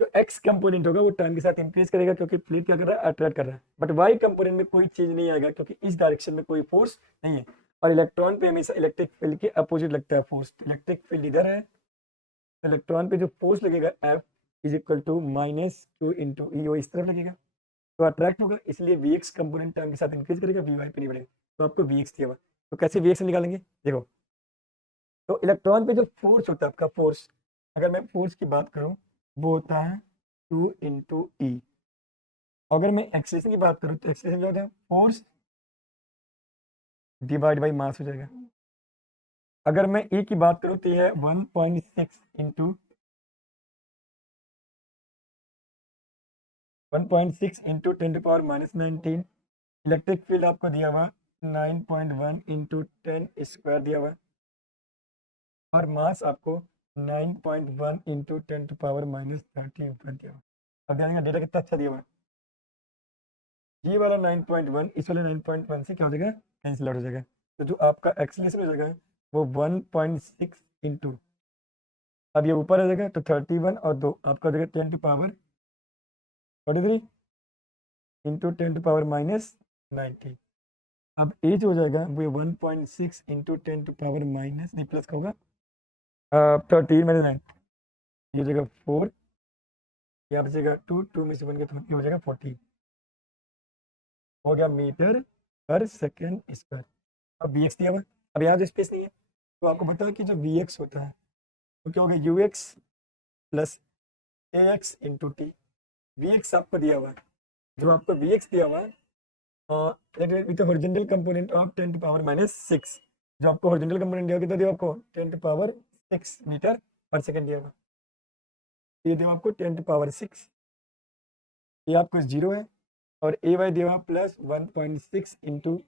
जो एक्स कंपोनेंट होगा वो टाइम के साथ इंक्रीज करेगा क्योंकि फ्लूइड क्या कर रहा है, अट्रैक्ट कर रहा है, बट वाई कंपोनेंट में कोई चीज नहीं आएगा क्योंकि इस डायरेक्शन में कोई फोर्स नहीं है, और इलेक्ट्रॉन पे हमेशा इलेक्ट्रिक फील्ड के अपोजिट लगता है फोर्स। इलेक्ट्रिक फील्ड इधर है, इलेक्ट्रॉन पे जो फोर्स लगेगा F is equal to minus Q into E, वो इस तरफ लगेगा तो अट्रैक्ट होगा, इसलिए वी एक्स कंपोनेंट टाइम के साथ इंक्रीज करेगा, वी वाई पे नहीं बढ़ेगा, तो आपको वी एक्स दिया हुआ। तो कैसे वी एक्स निकालेंगे, देखो, तो इलेक्ट्रॉन पे जो फोर्स होता है आपका, फोर्स, अगर मैं फोर्स की बात करूं वो होता है टू इंटू ई। अगर मैं एक्सेलेरेशन की बात करूं तो एक्सेलेरेशन क्या होता है, फोर्स डिवाइड बाई मास हो जाएगा। अगर मैं ई की बात करूं तो यह है 1.6 इंटू 1.6 इंटू 10⁻⁻19। इलेक्ट्रिक फील्ड आपको दिया हुआ 9.1 इंटू 10 स्क्वायर दिया हुआ, और मास आपको 9.1 इंटू 10⁻⁻30 ऊपर दिया हुआ। अब ध्यान देना, डेटा कितना अच्छा दिया हुआ है, ये वाला 9.1 इस वाले 9.1 से क्या हो जाएगा, कैंसिल आउट हो जाएगा, तो जो आपका एक्सीलरेशन हो जाएगा वो 1.6 इंटू, अब ये ऊपर आ जाएगा तो 31 और 2 आपका हो जाएगा 10⁻43 इंटू 10⁻⁻90। अब एज हो जाएगा वो 1.6 इंटू 10⁻⁻, नहीं प्लस का होगा 13 मैंने 9, ये हो जाएगा 4, यहाँ बचेगा 2, 2 में से 1 के तो ये हो जाएगा 14, हो गया मीटर पर सेकेंड स्क्वायर। अब वी एक्स दिया हुआ, अब यहाँ जो स्पेस नहीं है तो आपको पता है कि जो वी एक्स होता है तो क्या होगा, U X plus A X into T. V X आपको दिया हुआ है, जो आपको वी एक्स दिया हुआ है विद हॉरिजॉन्टल कंपोनेंट ऑफ 10⁻⁻6, जो आपको हॉरिजॉन्टल कंपोनेंट दिया हुआ कितना दिया आपको 10⁻6 मीटर पर सेकेंड दिया हुआ, ये दिया आपको 10⁻6, ये आपको 0 है, और ए वाई दिया हुआ प्लस 1.6 इंटू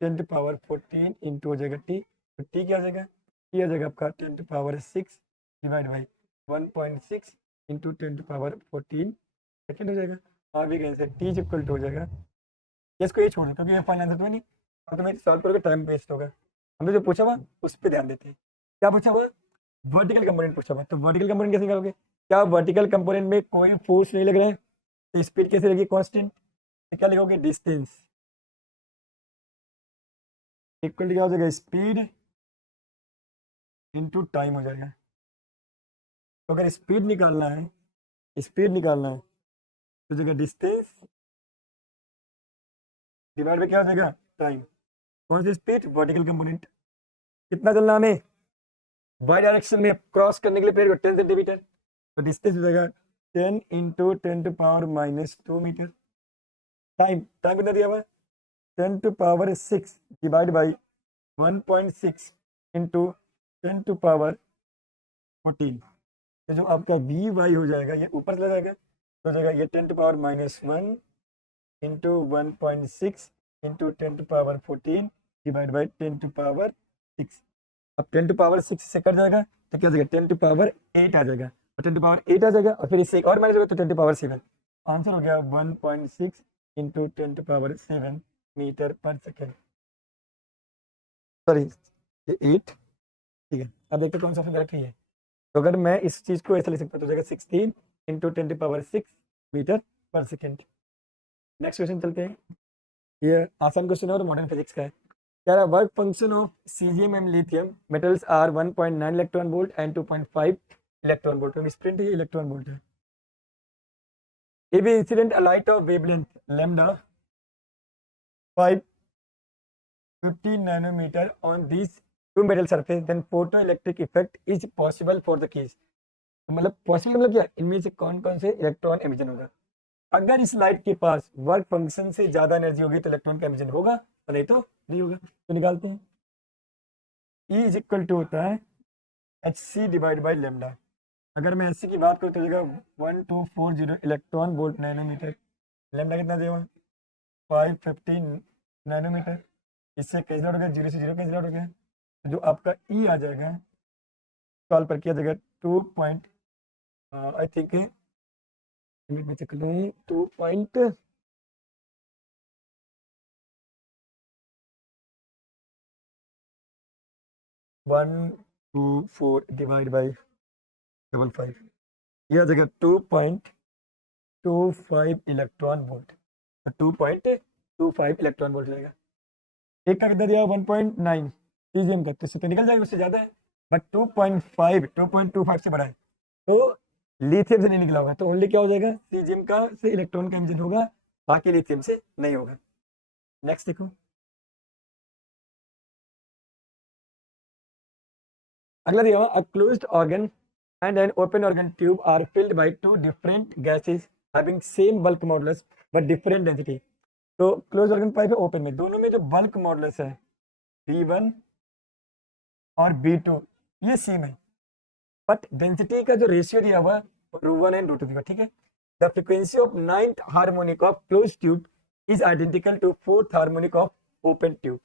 10⁻14 इंटू हो जाएगा टी, तो टी क्या आ जाएगा, टी आ जाएगा आपका 10⁻6 डिवाइड बाई 1.6 इंटू 10⁻14 सेकेंड हो जाएगा, और भी कैसे टी इज इक्वल टू हो जाएगा, इसको ये छोड़ दो क्योंकि ये फाइनल आंसर तो नहीं, और तुम्हें सॉल्व करोगे टाइम वेस्ट होगा। हमने जो पूछा हुआ उस पर ध्यान देते हैं, क्या पूछा हुआ, वर्टिकल कंपोनेंट पूछा हुआ, तो वर्टिकल कंपोनेंट कैसे निकालोगे, क्या वर्टिकल कंपोनेंट में कोई फोर्स नहीं लग रहा है तो स्पीड कैसे रहेगी कांस्टेंट, तो क्या लिखोगे, डिस्टेंस इक्वल टू क्या हो जाएगा, स्पीड इनटू टाइम हो जाएगा। तो अगर स्पीड निकालना है, स्पीड निकालना है तो जगह डिस्टेंस डिवाइड बाय क्या हो जाएगा, टाइम। कौन सी स्पीड, वर्टिकल कंपोनेंट, कितना चलना हमें, वाई डायरेक्शन में क्रॉस करने के लिए फिर 10 सेंटीमीटर, तो डिस्टेंस हो जाएगा 10 इंटू 10⁻⁻2 मीटर। टाइम, टाइम कितना दिया हुआ है 10⁻6 डिवाइड बाई 1.6 इंटू 10⁻14, तो जो आपका वी वाई हो जाएगा ये ऊपर चला जाएगा, तो हो जाएगा ये 10⁻−1 इंटू 1.6 इंटू 10⁻14 डिवाइड बाई 10⁻6। अब 10⁻6 से कट जाएगा तो क्या हो जाएगा 10⁻8 आ जाएगा, और 10⁻8 आ जाएगा और फिर इससे एक और माइनस होगा तो 10⁻7। आंसर हो गया 1.6 इंटू 10⁻7 मीटर पर सेकेंड, सॉरी ये 8, ठीक है। अब देखते कौन सा ऑप्शन करेक्ट है, तो अगर मैं इस चीज को ऐसे लिख सकता हूँ तो हो जाएगा 16 इंटू 10⁻6 मीटर पर सेकेंड। नेक्स्ट क्वेश्चन चलते हैं, ये आसान क्वेश्चन है और मॉडर्न फिजिक्स का है। क्या है work function of cesium and lithium metals are 1.9 electron volt and 2.5 electron volt, तो स्प्रिंट है, इलेक्ट्रॉन वोल्ट है। If incident a light of wavelength lambda 550 nanometer on these two metal surface, then photoelectric effect is possible for the case, तो मतलब possible मतलब क्या, इनमें से कौन कौन से इलेक्ट्रॉन एमिशन होगा। अगर इस लाइट के पास वर्क फंक्शन से ज्यादा एनर्जी होगी तो इलेक्ट्रॉन का एमिशन होगा और नहीं तो नहीं होगा, तो निकालते हैं। E इज इक्वल टू होता है H C divide by lambda. अगर मैं एच सी की बात करूँ तो हो जाएगा 1240 इलेक्ट्रॉन वोल्ट नैनोमीटर, लेमडा कितना देगा 515 नैनोमीटर, इससे कैंसिल आउट हो गया, 0 से 0 कैंसिल आउट हो गया, जो आपका ई आ जाएगा सॉल्व पर किया जाएगा 2 पॉइंट आई थिंक में चेक लें 2 124 डिवाइड बाई 5 ये आ जाएगा 2.25 इलेक्ट्रॉन वोल्ट। तो 2.25 इलेक्ट्रॉन वोल्ट जाएगा। एक का कितना दिया 1.9 पीजीएम का, तो इससे तो निकल जाएगा, उससे ज़्यादा है। बट 2.25 से बड़ा है, तो लिथियम से नहीं निकला होगा, तो ओनली क्या हो जाएगा सीजीएम का से इलेक्ट्रॉन का एमिशन होगा, बाकी लिथियम से नहीं होगा। नेक्स्ट देखो, अगला दिया हुआ a closed organ and an open organ tube are filled by two different gases having same bulk modulus but different density। तो क्लोज ऑर्गन पाइप है ओपन में, दोनों में जो बल्क मॉडुलस है B1 और B2 ये सेम है, बट डेंसिटी का जो रेशियो दिया हुआ √1 एंड √2 दिया, ठीक है। The frequency of 9th harmonic of close tube is identical to 4th harmonic of open tube.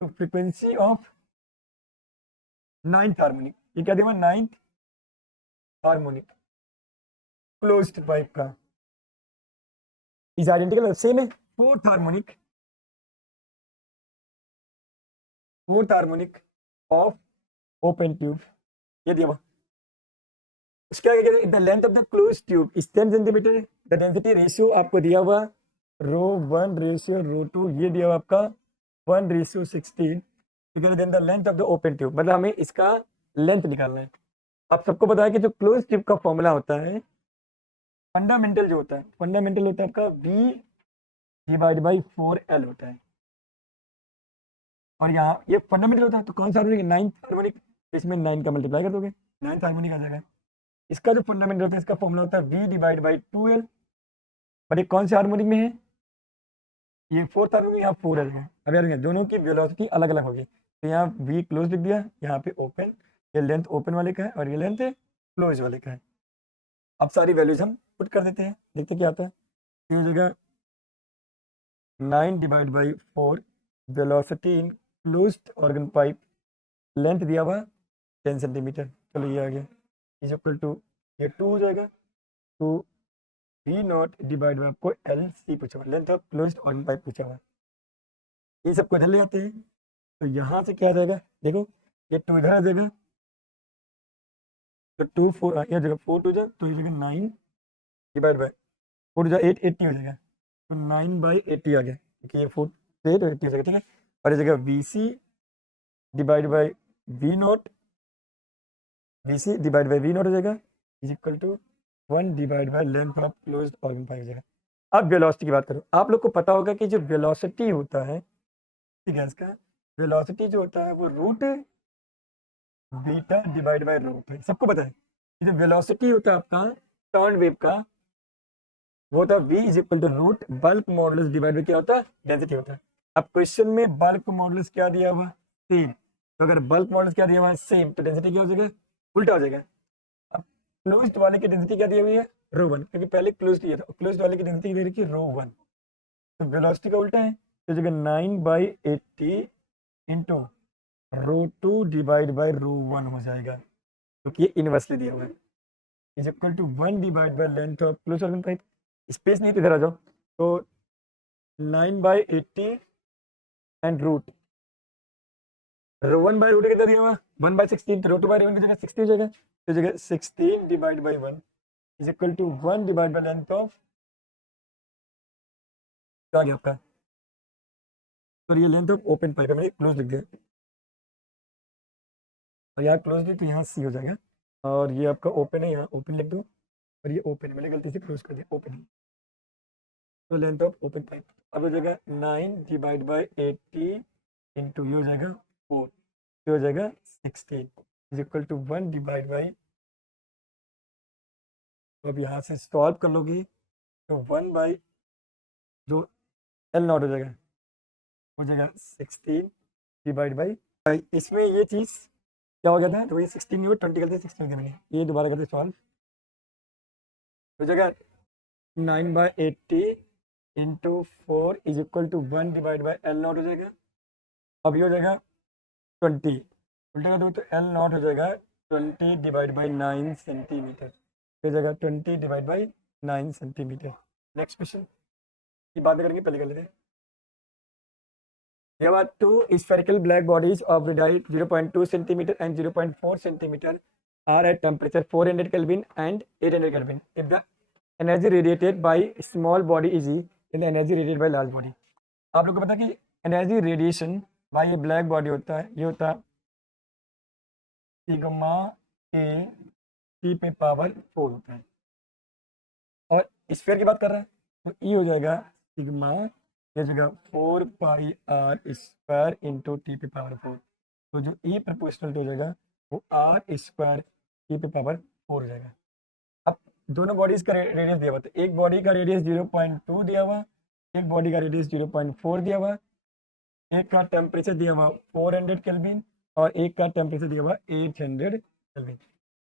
तो फ्रीक्वेंसी ऑफ 9th हार्मोनिक, ये क्या दिया हुआ 9th हार्मोनिक क्लोज्ड पाइप का इज आइडेंटिकल सेम है 4th harmonic of open tube, ये दिया हुआ। उसके आगे कहते हैं the length of the close tube is 10 centimetre. The density ratio आपको दिया हुआ √1 रेशियो √2, ये दिया हुआ आपका 1:16। Then the length of the open tube, मतलब हमें इसका लेंथ निकालना है। आप सबको पता है कि जो क्लोज ट्यूब का फॉर्मूला होता है फंडामेंटल, जो होता है फंडामेंटल होता है आपका V/4L होता है, और यहाँ ये फंडामेंटल होता है। तो कौन सा हार्मोनिक 9th हार्मोनिक, इसमें 9 का मल्टीप्लाई कर दोगे 9th हार्मोनिक आ जाएगा। इसका जो फंडामेंटल होता है इसका फॉर्मूला होता है V/2L, बट ये कौन से हार्मोनिक में है, ये 4th हार्मोनिक, यहाँ 4 आ जाएगा। अब यार दोनों की वेलोसिटी अलग अलग होगी, तो यहाँ V क्लोज लिख दिया, यहाँ पे ओपन, ये लेंथ ओपन वाले का है और ये लेंथ क्लोज वाले का है। अब सारी वैल्यूज हम पुट कर देते हैं, देखते क्या आता है। ये हो जाएगा 9/4 वेलोसिटी इन क्लोज्ड ऑर्गन पाइप, लेंथ दिया हुआ 10 सेंटीमीटर। चलो ये आ गया इज इक्वल टू, ये 2 हो जाएगा, तो V0 डिवाइड बाय, आपको LC पूछा हुआ, length of closed organ pipe पूछा हुआ। ये सबको इधर ले आते हैं, तो यहाँ से क्या आ जाएगा, देखो ये 2 इधर आ जाएगा, तो 2 4 यह जगह 4 2 जा, तो ये जगह 9 डिवाइड बाय 4 जा 8 80 हो जाएगा, तो 9/80 आ गया, क्योंकि ये 4 8 और 80 हो जाएगा, ठीक है। और ये जगह VC डिवाइड बाय V0 हो जाएगा is equal to 1 divide by length of closed organ pipe हो जाएगा। अब वेलोसिटी की बात करो, आप लोग को पता होगा कि जो वेलोसिटी होता है, ठीक है, इसका वेलोसिटी जो होता है वो √β डिवाइड बाय √, सबको पता है। जो वेलोसिटी होता है आपका साउंड वेव का, वो होता है V is equal to root bulk modulus divide by क्या होता है, डेंसिटी होता है। अब क्वेश्चन में बल्क मॉडुलस क्या दिया हुआ सेम, तो अगर बल्क मॉडुलस क्या दिया हुआ है सेम, तो डेंसिटी क्या हो जाएगा, उल्टा हो जाएगा। अब क्लोज्ड वाले की डेंसिटी क्या दी हुई है √1, क्योंकि पहले क्लोज्ड दिया था, क्लोज्ड वाले की डेंसिटी दे रखी है √1, तो वेलोसिटी का उल्टा है, तो जगह 9/80 इंटू √2 डिवाइड बाय √1 हो जाएगा, क्योंकि ये इनवर्सली दिया हुआ है, is equal to 1 divide by length of closed organ pipe. Space नहीं तो इधर आ जाओ, तो 9/80 एंड रूट 1/√, कितना दिया हुआ 1/16, तो √2/1 की जगह 60 हो जाएगा, तो जगह 16 divide by 1 is equal to 1 divide by length of, क्या आ गया आपका, तो ये लेंथ ऑफ ओपन पाइप है, मैंने क्लोज लिख दिया, और यहाँ क्लोज है तो यहाँ C हो जाएगा, और ये आपका ओपन है, यहाँ ओपन लिख दो, और ये ओपन है, मैंने गलती से क्लोज कर दिया, ओपन है, तो लेंथ ऑफ ओपन पाइप अब हो जाएगा 9 डिवाइड बाय 80 इंटू ये हो जाएगा 4, ये हो जाएगा 16 is equal to 1 divide by, तो अब यहाँ से सॉल्व कर लोगे तो 1 बाई जो L0 हो जाएगा 16 डिवाइड बाई, इसमें ये चीज़ क्या हो गया था, तो ये 16 नहीं हुआ 20 करते 16 के, मैंने ये दोबारा करते सॉल्व, हो जाएगा 9/80 into 4 is equal to 1 divide by L0 हो जाएगा। अब ये हो जाएगा 20, उल्टा कर दो तो L0 हो जाएगा 20 डिवाइड बाई 9 सेंटीमीटर, हो जाएगा 20 divide by 9 centimetre. Next question की बात करेंगे, पहले कर लेते हैं। There are two spherical black bodies of radii 0.2 centimeter and 0.4 centimeter are at temperature 400 Kelvin and 800 Kelvin. If the energy radiated by small body is E, then the energy radiated by large body. आप लोग को पता है कि energy radiation bye ये black body होता है, ये होता है सिग्मा ए टी पे पावर 4 होता है, और स्फीयर की बात कर रहे हैं तो ई हो जाएगा सिग्मा ये जगह 4 पाई आर स्क्वायर इंटू टी पे पावर 4। तो जो ई प्रोपोर्शनल हो जाएगा वो आर स्क्वायर टी पे पावर 4 हो जाएगा। अब दोनों बॉडीज का रेडियस दिया हुआ, तो एक बॉडी का रेडियस 0.2 दिया हुआ, एक बॉडी का रेडियस 0.4 दिया हुआ, एक का टेम्परेचर दिया हुआ 400 केल्विन और एक का टेम्परेचर दिया हुआ 800 केल्विन।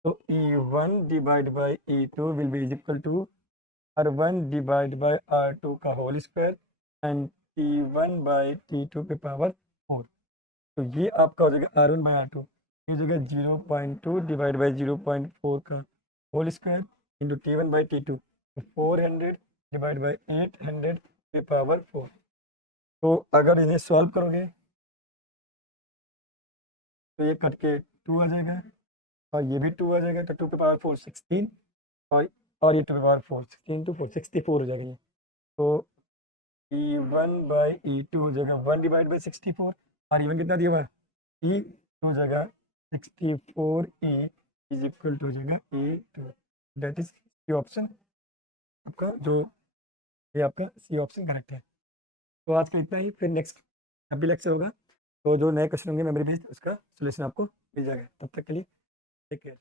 तो E1 divide by E2 will be equal to R1 divide by R2 का whole square and T1 by T2 पे पावर 4। तो ये आपका हो जाएगा R1 बाई R2, ये जगह 0.2 डिवाइड बाई 0.4 का whole square into T1 by T2, 400 divide by 800 पे पावर 4। तो अगर इन्हें सॉल्व करोगे तो ये कट के 2 आ जाएगा और ये भी 2 आ जाएगा, तो 2 पे पावर 4 16 और ये 2 पे पावर 4 16 to 4 64 हो जाएगा ये। तो E1 बाई E2 हो जाएगा 1 डिवाइड बाई 64 और E1 कितना दिया हुआ है E हो जाएगा 64 E इज इक्वल टू हो जाएगा E2। That is C option आपका, जो ये आपका सी ऑप्शन करेक्ट है। तो आज का इतना ही, फिर नेक्स्ट अभी लेक्चर होगा तो जो नए क्वेश्चन होंगे मेमोरी बेस्ड उसका सोल्यूशन आपको मिल जाएगा। तब तक के लिए टेक केयर।